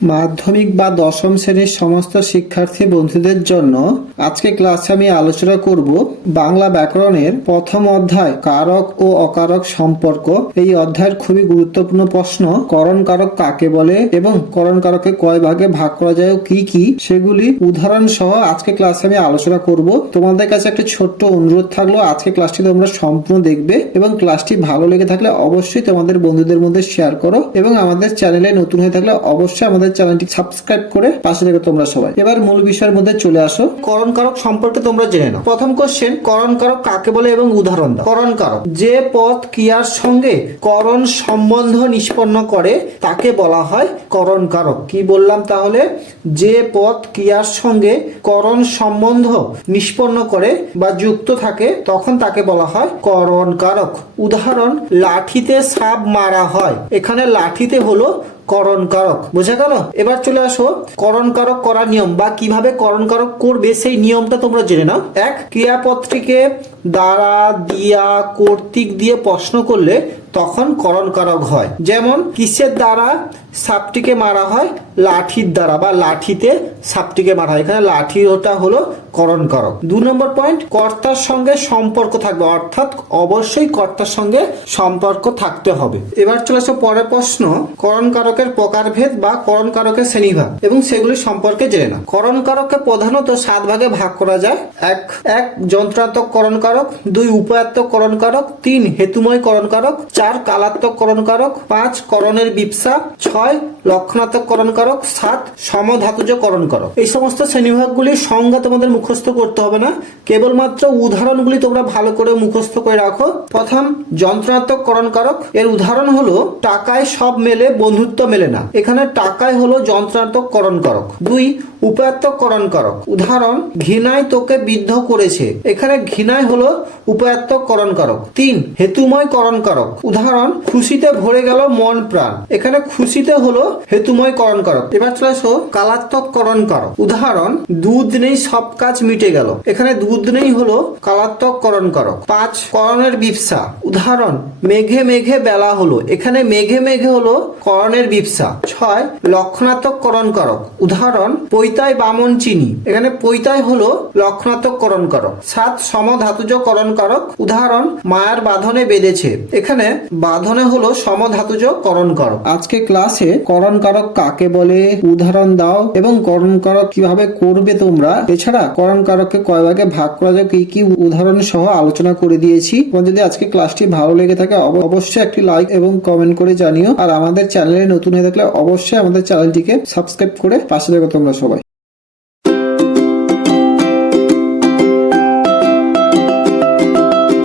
মাধ্যমিক বা দশম শ্রেণির সমস্ত শিক্ষার্থী বন্ধুদের জন্য আজকে ক্লাসে আমি আলোচনা করব বাংলা ব্যাকরণের প্রথম অধ্যায়, কারক ও অকারক সম্পর্ক। এই অধ্যায়ের খুবই গুরুত্বপূর্ণ প্রশ্ন, করণ কারক কাকে বলে এবং করণ কারকে কয় ভাগে ভাগ করা যায় কি কি, সেগুলি উদাহরণ সহ আজকে ক্লাসে আমি আলোচনা করব। তোমাদের কাছে একটা ছোট্ট অনুরোধ থাকল, আজকে ক্লাসটি তোমরা সম্পূর্ণ দেখবে এবং ক্লাসটি ভালো লেগে থাকলে অবশ্যই তোমাদের বন্ধুদের মধ্যে শেয়ার করো এবং আমাদের চ্যানেলে নতুন হয়ে থাকলে অবশ্যই আমাদের চ্যানেলটি সাবস্ক্রাইব করে পাশে থেকে তোমরা সবাই। এবার মূল বিষয়ের মধ্যে চলে আসো। করণ কারক সম্পর্কে তোমরা জেনে নাও। প্রথম কোশ্চেন করণ কারক কাকে বলে এবং উদাহরণ দাও। করণ কারক, যে পথ ক্রিয়ার সঙ্গে করণ সম্বন্ধ নিষ্পন্ন করে, তাকে বলা হয় করণ কারক। কি বললাম তাহলে? যে পথ ক্রিয়ার সঙ্গে করণ সম্বন্ধ নিষ্পন্ন করে বা যুক্ত থাকে, তখন তাকে বলা হয় করণ কারক। উদাহরণ, লাঠিতে সাপ মারা হয়। এখানে লাঠিতে হলো করণ কারক। বোঝা গেল? এবার চলে আসো, করণ কারক করার নিয়ম বা কীভাবে করণ কারক করবে সেই নিয়মটা তোমরা জেনে নাও। এক ক্রিয়াপত্রীকে দ্বারা দিয়া কর্তৃক দিয়ে প্রশ্ন করলে তখন করণ কারক হয়। যেমন, কিসের দ্বারা সাপটিকে মারা হয় লাঠির দ্বারা বা লাঠিতে সাপটিকে মারা হয়। এখানে লাঠি ওটা হলো করণ কারক দু নম্বর পয়েন্ট কর্তার সঙ্গে সম্পর্ক থাকবে। অর্থাৎ অবশ্যই কর্তার সঙ্গে সম্পর্ক থাকতে হবে। এবার চলে আসো পরের প্রশ্ন করণ কারকের প্রকারভেদ বা করণ কারকের শ্রেণীভাগ এবং সেগুলি সম্পর্কে জেনে না করণ কারককে প্রধানত সাত ভাগে ভাগ করা যায়। এক এক যন্ত্রাত্মক করণ কারক দুই, উপায়াত্মক করণ কারক তিন, হেতুময় করণ কারক চার, কালাত্মক করণ কারক পাঁচ, করণের বিপসা, ছয় লক্ষণাত্মক করণ কারক, সাত সমধাতুজ করণ কারক। এই সমস্ত শ্রেণীভাগগুলির সংজ্ঞা তোমাদের মুখস্থ করতে হবে না। কেবলমাত্র উদাহরণগুলি তোমরা ভালো করে মুখস্থ করে রাখো। প্রথম যন্ত্রাত্মক করণ কারক। এর উদাহরণ হলো, টাকায় সব মেলে, বন্ধুত্ব মেলে না। এখানে টাকায় হলো যন্ত্রাত্মক করণ কারক। দুই উপায়াত্মক করণ কারক। উদাহরণ, ঘৃণায় তোকে বিদ্ধ করেছে। এখানে ঘৃণায় হলো উপায়াত্মক করণ কারক। তিন হেতুময় করণ কারক। উদাহরণ, খুশিতে ভরে গেল মন প্রাণ। এখানে খুশিতে হলো হেতুময় করণ কারক। এবার চলে আসো কালাত্মক করণ কারক। উদাহরণ, দুধ নেই, সব কাজ মিটে গেল। এখানে দুধ নেই হলো কালাত্মক করণ কারক। পাঁচ, করণের বিপসা। উদাহরণ, মেঘে মেঘে বেলা হলো। এখানে মেঘে মেঘে হলো করণের বিপসা। ছয় লক্ষণাত্মক করণ কারক। উদাহরণ, পৈতায় বামন চিনি। এখানে পৈতায় হলো লক্ষণাত্মক করণ কারক। সাত সমধাতুজ করণ কারক। উদাহরণ, মায়ার বাঁধনে বেঁধেছে। এখানে বাঁধনে হলো সমধাতুজ করণ কারক। আজকে ক্লাসে করণ কারক কাকে বলে? উদাহরণ দাও। এবং করণ কারক কীভাবে করবে তোমরা? এছাড়া করণ কারককে কয় ভাগে ভাগ করা যায়? কি কি উদাহরণ সহ আলোচনা করে দিয়েছি। তোমার যদি আজকে ক্লাসটি ভালো লেগে থাকে, অব- অবশ্যই একটি লাইক এবং কমেন্ট করে জানিও। আর আমাদের চ্যানেলে নতুন হয়ে থাকলে অবশ্যই আমাদের চ্যানেলটিকে সাবস্ক্রাইব করে পাশে থাকো তোমরা সবাই।